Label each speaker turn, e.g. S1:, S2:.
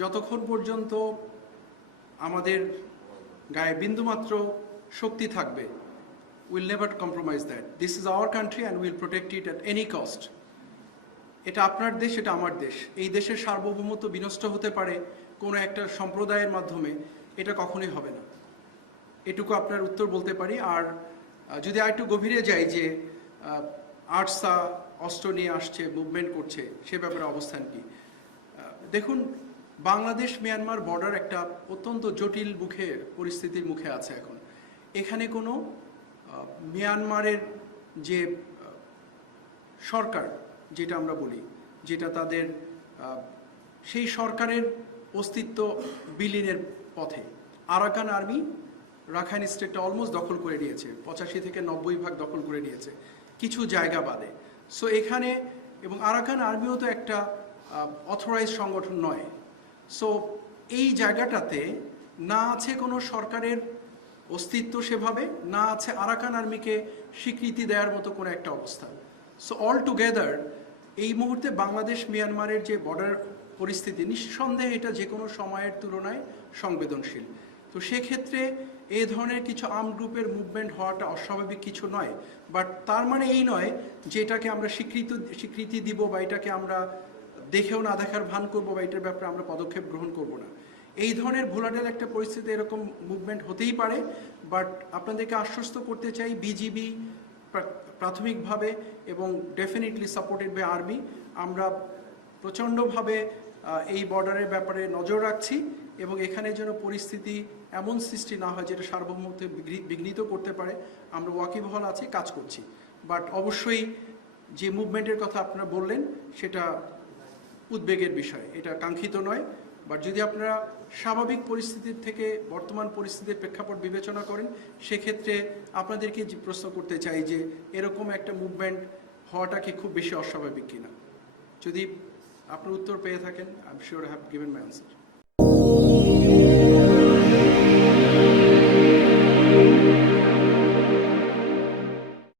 S1: যতক্ষণ পর্যন্ত আমাদের গায়ে বিন্দুমাত্র শক্তি থাকবে will never compromise that this is our country and will protect it at any cost এটা আপনার দেশ, এটা আমার দেশ। এই দেশের সার্বভৌমত্ব বিনষ্ট হতে পারে কোনো একটা সম্প্রদায়ের মাধ্যমে, এটা কখনোই হবে না। এটুকু আপনার উত্তর বলতে পারি। আর যদি আর একটু গভীরে যাই যে আর্টসা অস্ত্র নিয়ে আসছে মুভমেন্ট করছে, সে ব্যাপারে অবস্থান কি? দেখুন বাংলাদেশ, মিয়ানমার বর্ডার একটা অত্যন্ত জটিল মুখে, পরিস্থিতির মুখে আছে এখন। এখানে কোনো মিয়ানমারের যে সরকার, যেটা আমরা বলি, যেটা তাদের সেই সরকারের অস্তিত্ব বিলীনের পথে। আরাকান আর্মি রাখাইন স্টেটটা অলমোস্ট দখল করে নিয়েছে, পঁচাশি থেকে নব্বই ভাগ দখল করে নিয়েছে, কিছু জায়গা বাদে। সো এখানে এবং আরাকান আর্মিও তো একটা অথরাইজ সংগঠন নয়। সো এই জায়গাটাতে না আছে কোনো সরকারের অস্তিত্ব সেভাবে, না আছে আরাকান আর্মিকে স্বীকৃতি দেওয়ার মতো কোনো একটা অবস্থা। সো অল টুগেদার এই মুহূর্তে বাংলাদেশ, মিয়ানমারের যে বর্ডার পরিস্থিতি, নিঃসন্দেহে এটা যে কোনো সময়ের তুলনায় সংবেদনশীল। তো সেক্ষেত্রে এই ধরনের কিছু আর্ম গ্রুপের মুভমেন্ট হওয়াটা অস্বাভাবিক কিছু নয়। বাট তার মানে এই নয় যে এটাকে আমরা স্বীকৃতি স্বীকৃতি দিব বা এটাকে আমরা দেখেও না দেখার ভান করব বা এটার ব্যাপারে আমরা পদক্ষেপ গ্রহণ করব না। এই ধরনের ভোলাটেল একটা পরিস্থিতি এরকম মুভমেন্ট হতেই পারে বাট আপনাদেরকে আশ্বস্ত করতে চাই বিজিবি প্রাথমিকভাবে এবং ডেফিনেটলি সাপোর্টেড বাই আর্মি আমরা প্রচণ্ডভাবে এই বর্ডারের ব্যাপারে নজর রাখছি এবং এখানে যেন পরিস্থিতি এমন সৃষ্টি না হয় যেটা সার্বভৌমত্ব বিঘ্নি- বিঘ্নিত করতে পারে। আমরা ওয়াকিবহল আছি, কাজ করছি। বাট অবশ্যই যে মুভমেন্টের কথা আপনারা বললেন, সেটা উদ্বেগের বিষয়, এটা কাঙ্ক্ষিত নয়। বাট যদি আপনারা স্বাভাবিক পরিস্থিতির থেকে বর্তমান পরিস্থিতির প্রেক্ষাপট বিবেচনা করেন, সেক্ষেত্রে আপনাদেরকে প্রশ্ন করতে চাই যে, এরকম একটা মুভমেন্ট হওয়াটা কি খুব বেশি অস্বাভাবিক কিনা? যদি আপনি উত্তর পেয়ে থাকেন I am sure have given my answer